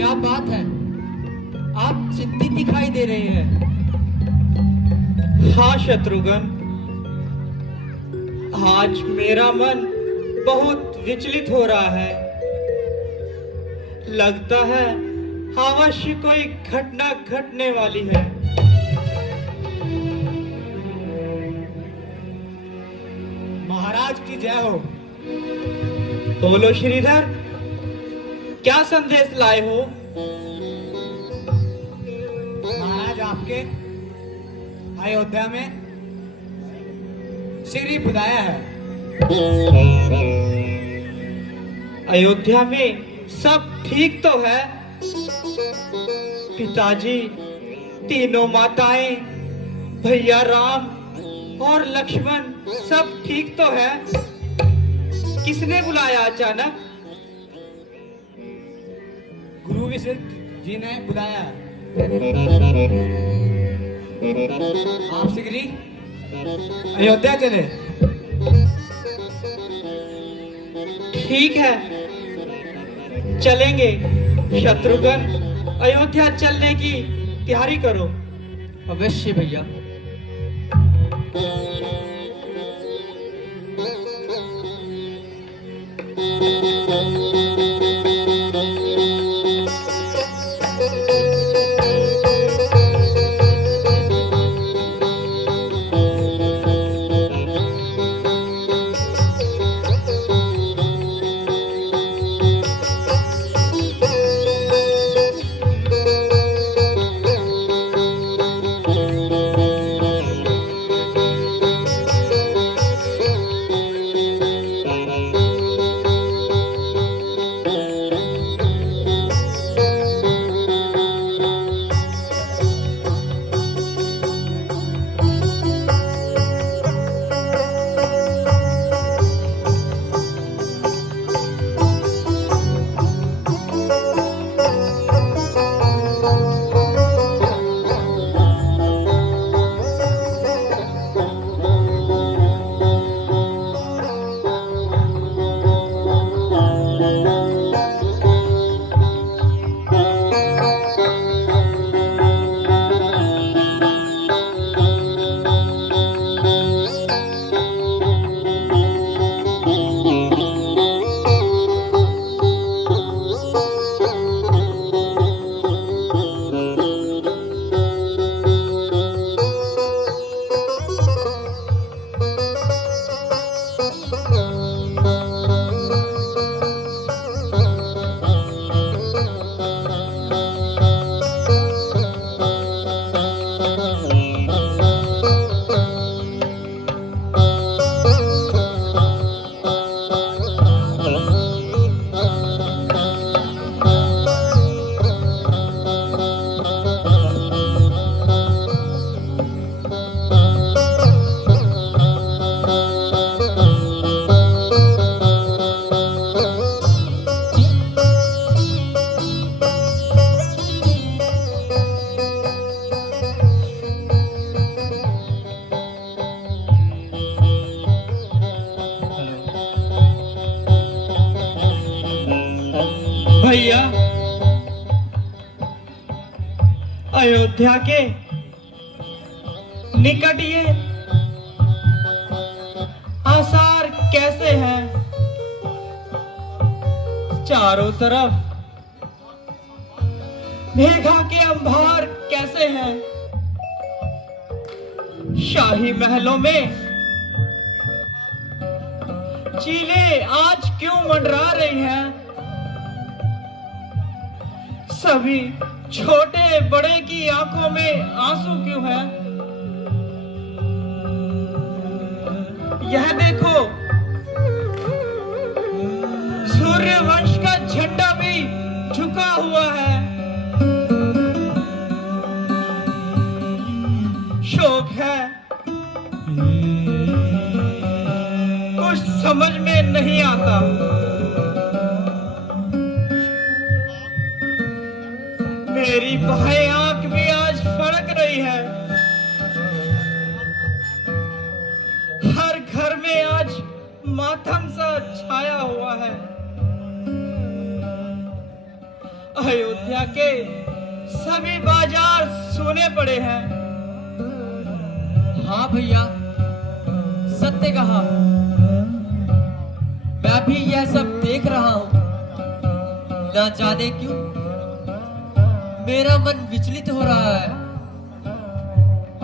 क्या बात है, आप चिंतित दिखाई दे रहे हैं। हाँ शत्रुघ्न, आज मेरा मन बहुत विचलित हो रहा है। लगता है अवश्य कोई घटना घटने वाली है। महाराज की जय हो। बोलो श्रीधर, क्या संदेश लाए हो? महाराज आपके अयोध्या में श्री बुलाया है। अयोध्या में सब ठीक तो है? पिताजी, तीनों माताएं, भैया राम और लक्ष्मण सब ठीक तो है? किसने बुलाया अचानक? गुरु विशिष्ट जी ने बुलाया। आप शीघ्र अयोध्या चले। ठीक है, चलेंगे। शत्रुघ्न, अयोध्या चलने की तैयारी करो। अवश्य भैया। भैया, अयोध्या के निकट ये आसार कैसे हैं? चारों तरफ मेघा के अंबार कैसे हैं? शाही महलों में चीलें आज क्यों मंडरा रही हैं? सभी छोटे बड़े की आंखों में आंसू क्यों है? यह देखो, सूर्य वंश का झंडा भी झुका हुआ है। शोक है, कुछ समझ में नहीं आता। मेरी बाएं आंख भी आज फड़क रही है। हर घर में आज मातम सा छाया हुआ है। अयोध्या के सभी बाजार सोने पड़े हैं। हाँ भैया, सत्य कहा। मैं भी यह सब देख रहा हूँ। ना जाने क्यों मेरा मन विचलित हो रहा है।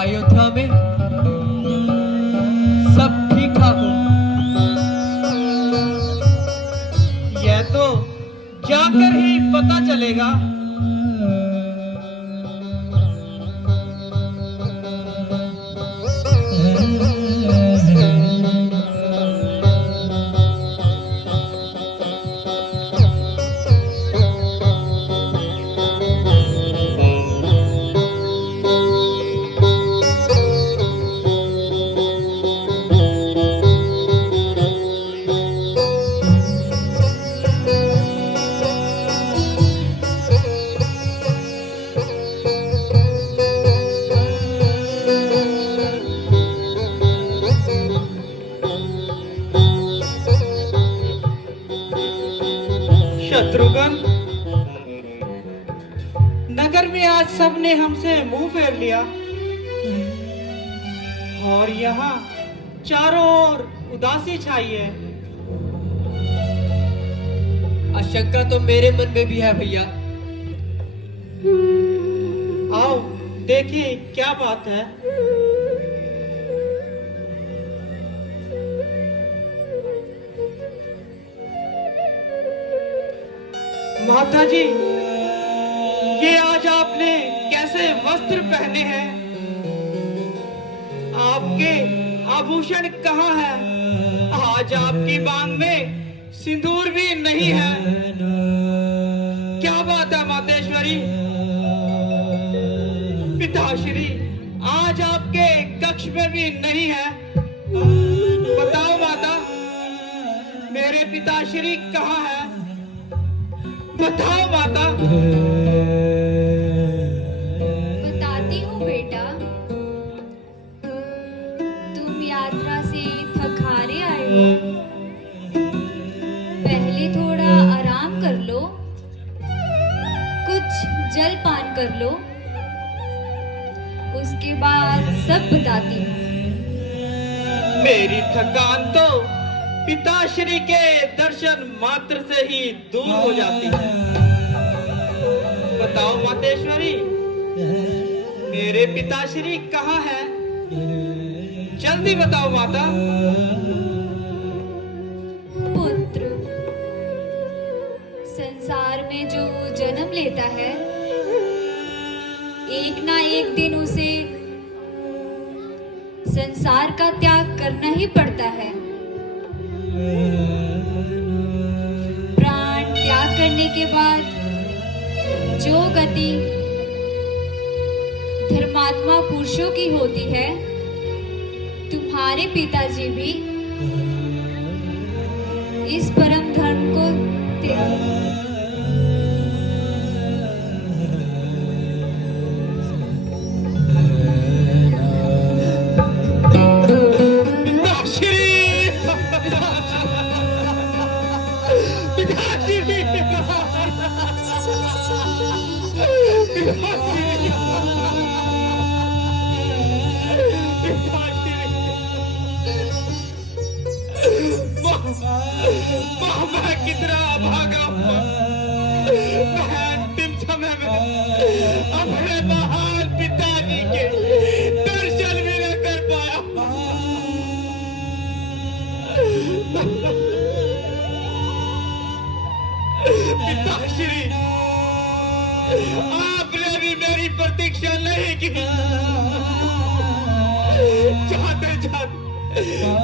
अयोध्या में सब ठीक ठाक हो। यह तो जाकर ही पता चलेगा। शत्रुघ्न, नगर में आज सबने हमसे मुंह फेर लिया और यहाँ चारों ओर उदासी छाई है। आशंका तो मेरे मन में भी है भैया। आओ देखिए क्या बात है। माता जी, ये आज आपने कैसे वस्त्र पहने हैं? आपके आभूषण कहाँ है? आज आपकी बांग में सिंदूर भी नहीं है। क्या बात है मातेश्वरी? पिताश्री आज आपके कक्ष में भी नहीं है। बताओ माता, मेरे पिताश्री कहाँ है? बताओ माता। बताती हूँ बेटा। तुम यात्रा से थक हारे आए हो। पहले थोड़ा आराम कर लो, कुछ जल पान कर लो, उसके बाद सब बताती हूँ। मेरी थकान तो पिताश्री के दर्शन मात्र से ही दूर हो जाती है। बताओ मातेश्वरी, मेरे पिताश्री कहाँ है? जल्दी बताओ माता। पुत्र, संसार में जो जन्म लेता है, एक ना एक दिन उसे संसार का त्याग करना ही पड़ता है। प्राण त्याग करने के बाद जो गति धर्मात्मा पुरुषों की होती है, तुम्हारे पिताजी भी इस परम धर्म को मैं कितना भागा हुआ। मैं अंतिम समय में अपने महान पिताजी के दर्शन भी न कर पाया। पिताश्री, आपने भी मेरी प्रतीक्षा नहीं की। जाते जाते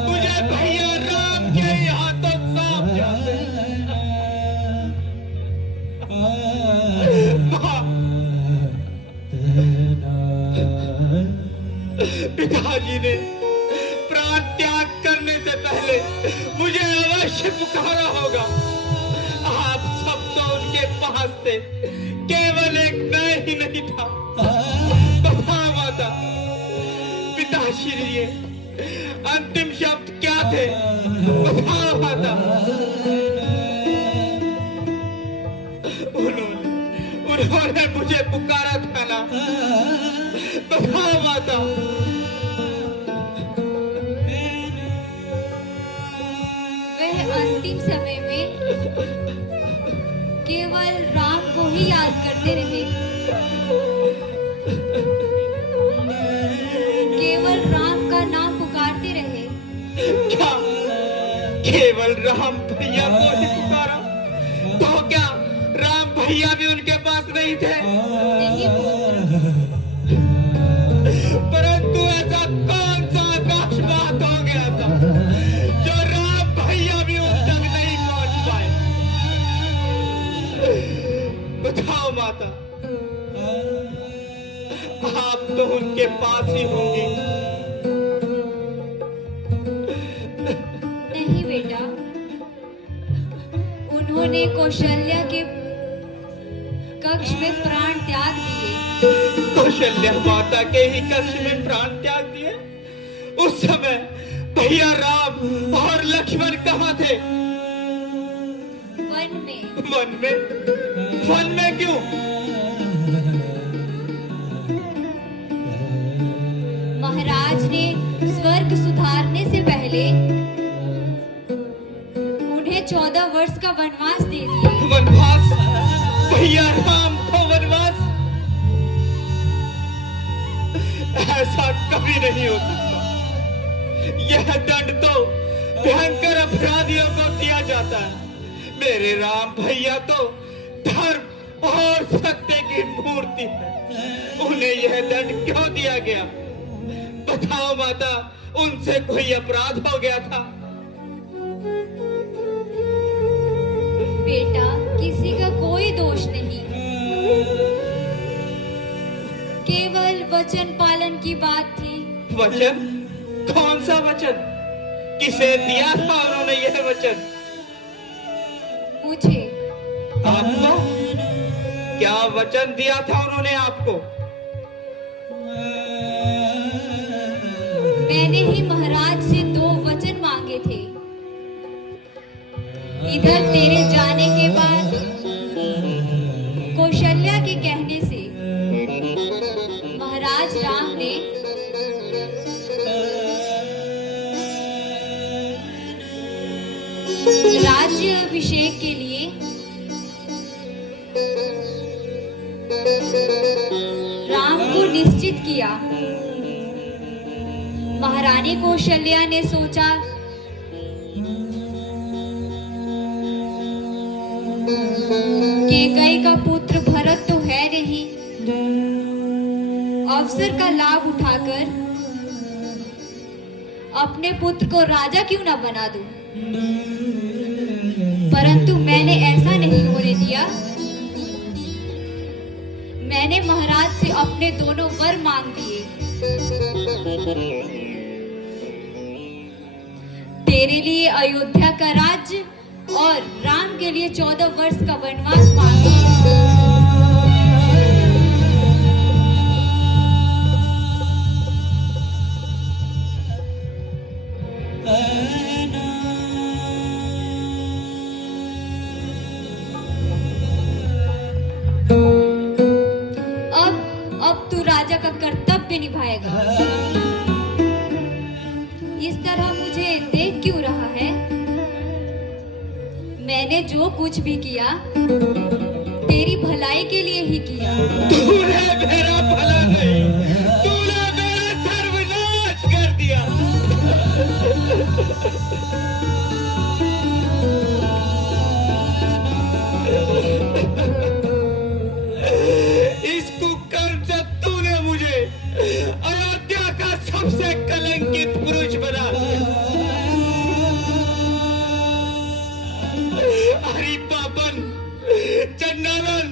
मुझे भैया राम के यहाँ तो सांप जाते। पिताजी ने प्राण त्याग करने से पहले मुझे अवश्य पुकारा होगा। आप सब तो उनके पास थे, केवल एक मैं ही नहीं था। बता माता, पिताश्री ये अंतिम शब्द क्या थे? बताओ माता। उन्होंने मुझे पुकारा था ना, बताओ माता। वह अंतिम समय में केवल राम को ही याद करते रहे, केवल राम का नाम पुकारते रहे। क्या केवल राम भैया को ही पुकारा? तो क्या राम भैया भी उनके पास नहीं थे? नहीं पुत्र, परंतु ऐसा कौन सा अकस्मात हो गया था जो राम भैया भी उस तक नहीं पहुंच पाए? बताओ माता, आप तो उनके पास ही होंगी। नहीं बेटा, उन्होंने कौशल्या के कक्ष में प्राण त्याग दिए। कौशल्या माता के ही कक्ष में प्राण त्याग दिए? उस समय भैया राम और लक्ष्मण कहाँ थे? वन में। वन में? वन में क्यों? महाराज ने स्वर्ग सुधारने से पहले उन्हें 14 वर्ष का वनवास दे दिए। वनवास? भैया राम को वनवास? ऐसा कभी नहीं हो सकता। यह दंड तो भयंकर अपराधियों को दिया जाता है। मेरे राम भैया तो धर्म और सत्य की मूर्ति है, उन्हें यह दंड क्यों दिया गया? बताओ माता, उनसे कोई अपराध हो गया था? बेटा, किसी का कोई दोष नहीं, केवल वचन पालन की बात थी। वचन? कौन सा वचन? किसे दिया था उन्होंने यह वचन? मुझे। आपको? क्या वचन दिया था उन्होंने आपको? मैंने ही महाराज से 2 वचन मांगे थे। इधर तेरे जाने के बाद कौशल्या के कहने से महाराज राम ने राज्य अभिषेक के लिए राम को निश्चित किया। महारानी कौशल्या ने सोचा कैकेयी का पुत्र भरत तो है नहीं, अवसर का लाभ उठाकर अपने पुत्र को राजा क्यों ना बना दूं? परंतु मैंने ऐसा नहीं होने दिया। मैंने महाराज से अपने दोनों वर मांग दिए। तेरे लिए अयोध्या का राज्य और राम के लिए 14 वर्ष का वनवास मांगा। अब तू राजा का कर्तव्य निभाएगा। इस तरह मुझे देख क्यों रहा है? मैंने जो कुछ भी किया तेरी भलाई के लिए ही किया। तूने मेरा भला नहीं, तूने मेरा सर्वनाश कर दिया। इस कुकर्म से तूने मुझे अयोध्या का सबसे कलंकित पुरुष बना दिया। हरि पापन, चंडालन,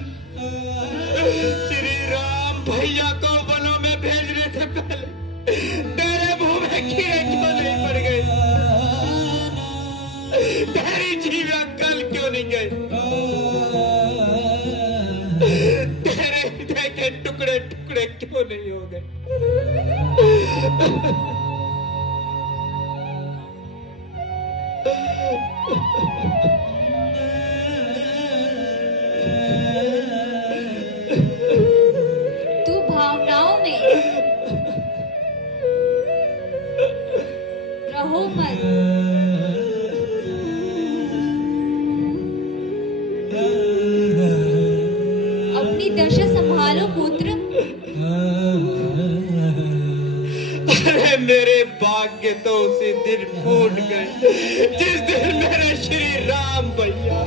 श्री राम भैया को वनों में भेजने से पहले तेरे मुंह में कीड़े क्यों नहीं पड़ गए? तेरी जीवा कल क्यों नहीं गई? तेरे हृदय के टुकड़े टुकड़े क्यों नहीं हो गए? दशा संभालो पुत्र। अरे मेरे भाग्य तो उसी दिन फूट गए जिस दिन मेरे श्री राम भैया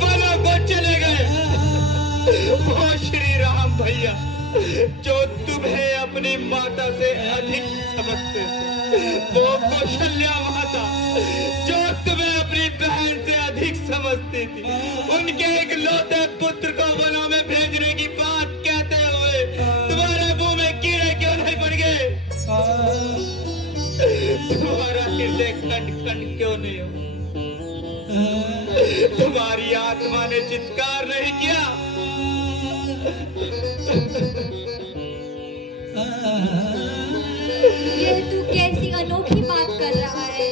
वनों को चले गए। वो श्री राम भैया जो तुम्हें अपनी माता से अधिक समझते थे, वो कौशल्या माता जो तुम्हें अपनी बहन से अधिक समझती थी, उनके इकलौते पुत्र को वनों में भेजने की बात कहते हुए तुम्हारे मुंह में कीड़े क्यों नहीं पड़ गए? तुम्हारा हृदय खंड खंड क्यों नहीं हो? तुम्हारी आत्मा ने चित्कार नहीं किया? यह तू कैसी अनोखी बात कर रहा है?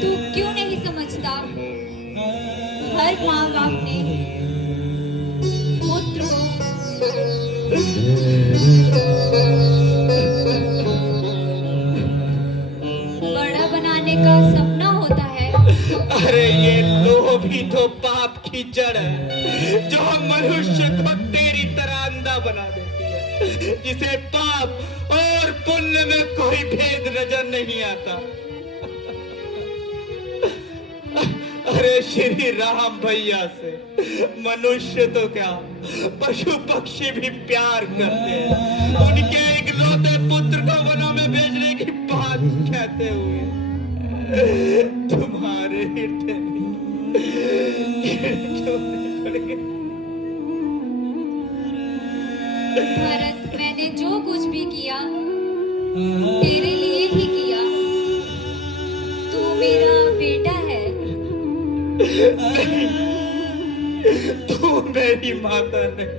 तू क्यों नहीं समझता? हर माँ बाप ने पुत्र को बड़ा बनाने का सपना होता है। अरे ये लोभ ही तो पाप की जड़ है जो मनुष्य को तेरी तरह अंधा बना देती है, जिसे पाप और पुण्य में कोई भेद नजर नहीं आता। अरे श्री राम भैया से मनुष्य तो क्या पशु पक्षी भी प्यार करते हैं। उनके इकलौते पुत्र को वनों में भेजने की बात कहते हुए तुम्हारे हृदय में क्यों नहीं पड़ गए? भरत, मैंने जो कुछ भी किया तेरे लिए ही किया। तू मेरा बेटा है। नहीं, तू मेरी माता नहीं।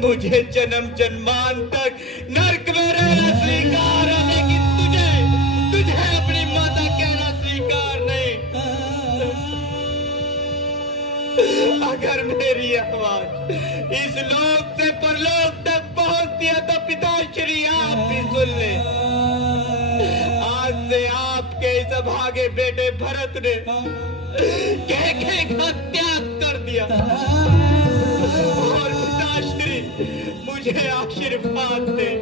मुझे जन्म जन्मांतर नरक में रहना स्वीकार है, लेकिन तुझे अपनी माता कहना स्वीकार नहीं। अगर मेरी आवाज इस लोक से परलोक तक पहुंचती है तो पिताश्री आप भी सुन ले। आज से आपके इस अभागे बेटे भरत ने केके का त्याग कर दिया और पिताश्री मुझे आशीर्वाद दे।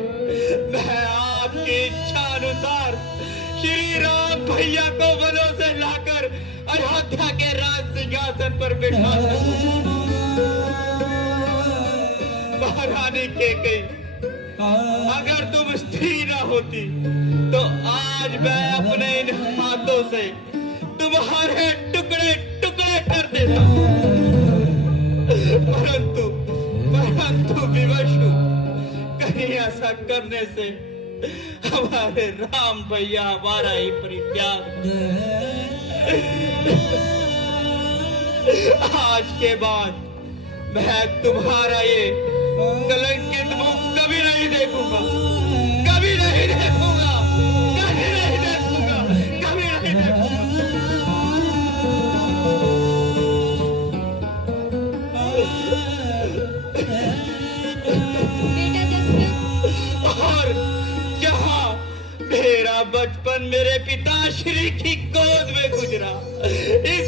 मैं आपकी इच्छा अनुसार श्री राम भैया को वनों से लाकर अयोध्या के राज सिंहासन पर बिठा दूं। महारानी केकई, अगर तुम स्त्री न होती तो आज मैं अपने इन हाथों से तुम्हारे टुकड़े टुकड़े कर देता। परंतु विवश हूं, कहीं ऐसा करने से हमारे राम भैया हमारा ही परित्याग। आज के बाद मैं तुम्हारा ये कलंकित मुख कभी नहीं देखूंगा, कभी नहीं देखूंगा, कभी नहीं देखूंगा, कभी नहीं देखूंगा। बेटा दशरथ, और जहां मेरा बचपन मेरे पिताश्री की गोद में गुजरा, इस